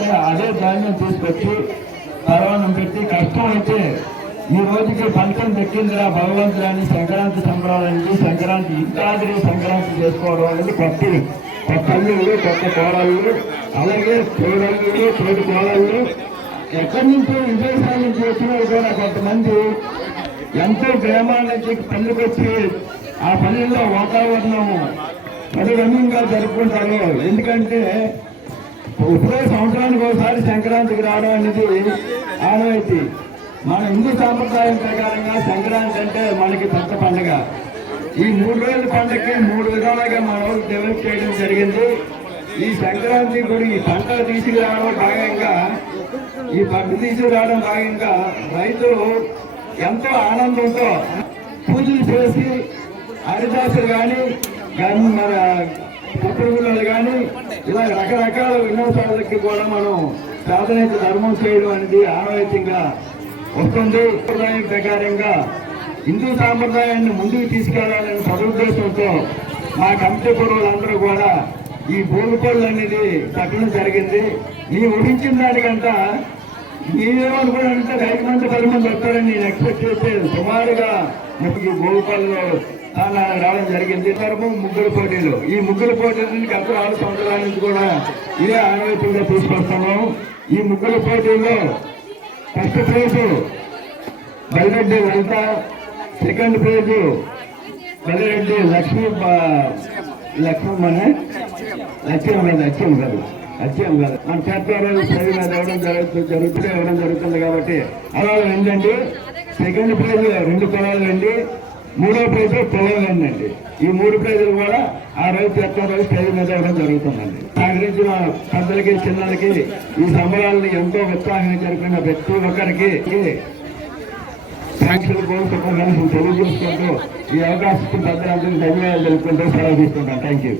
తర్వాత అదే ధాన్యం తీసుకొచ్చి పరవానం పెట్టి కష్టమైతే ఈ రోజుకి ఫలితం దక్కిందిరా భగవంతురాని సంక్రాంతి సంబరాలని సంక్రాంతి ఇంతాద్రి సంక్రాంతి చేసుకోవడం అనేది కొత్త అల్లుళ్ళు కొత్త కోడళ్ళు అలాగే తోడల్లుళ్ళు తోటి కోడళ్ళు ఎక్కడి నుంచో విదేశాల నుంచి వచ్చినా కూడా కొంతమంది ఎంతో గ్రామాల నుంచి పనులకు వచ్చి ఆ పనుల్లో వాతావరణము పరిరమ్యంగా జరుపుకుంటారు. ఎందుకంటే ఇప్పుడే సంవత్సరానికి ఒకసారి సంక్రాంతికి రావడం అనేది ఆనవాయితీ. మన హిందూ సాంప్రదాయం ప్రకారంగా సంక్రాంతి అంటే మనకి పెద్ద పండుగ. ఈ 3 రోజుల పండుగకి 3 విధాలుగా మన ఊరు డెవలప్ చేయడం జరిగింది. ఈ సంక్రాంతి కూడా ఈ పంట తీసుకురావడం భాగంగా రైతులు ఎంతో ఆనందంతో పూజలు చేసి హరిదాసులు కానీ మన కుటుంబాలు కానీ ఇలా రకరకాల వినోదాలకి కూడా మనం ప్రాధాన్యత ధర్మం చేయడం అనేది ఆనవాయితీగా వస్తుంది. సంప్రదాయం ప్రకారంగా హిందూ సాంప్రదాయాన్ని ముందుకు తీసుకెళ్లాలనే సదుద్దేశంతో మా కమిటీ పూర్వులందరూ కూడా ఈ భూమిపళ్ళు అనేది కట్టడం జరిగింది. నేను ఊహించిన దానికంట మీరేమనుకున్నారంటే 5 మంది 10 మంది వస్తారని నేను ఎక్స్పెక్ట్ చేస్తే సుమారుగా ఈ భూమిపళ్ళు రావడం జరిగింది. ముగ్గురు పోటీలు, ఈ ముగ్గురు పోటీలు గత 6 సంవత్సరాల నుంచి కూడా ఇదే ఆనవాయితీగా తీసుకొస్తున్నాము. ఈ ముగ్గురు పోటీల్లో ఫస్ట్ ప్రైజు బల్రెడ్డి లలిత, సెకండ్ ప్రైజు బల్రెడ్డి లక్ష్యం కాదు మన చేస్తారు ఇవ్వడం జరుగుతుంది కాబట్టి అలా ఏంటండి సెకండ్ ప్రైజ్ 2 పొలాలు అండి, 3వ ప్రైజ్ పొలాలు అండి. ఈ 3 ప్రైజులు కూడా ఆ రోజు చేస్తారు స్టేజ్ మీద ఇవ్వడం జరుగుతుందండి. సహకరించిన పెద్దలకి చిన్నలకి ఈ సంబరాలను ఎంతో ఉత్సాహంగా జరిపిన ప్రతి ఒక్కరికి సాక్షులు కోరుకుంటూ తెలియజేసుకుంటూ ఈ అవకాశం పెద్దలందరికీ ధన్యవాదాలు తెలుపుకుంటూ సెలవు తీసుకుంటాను. Thank you.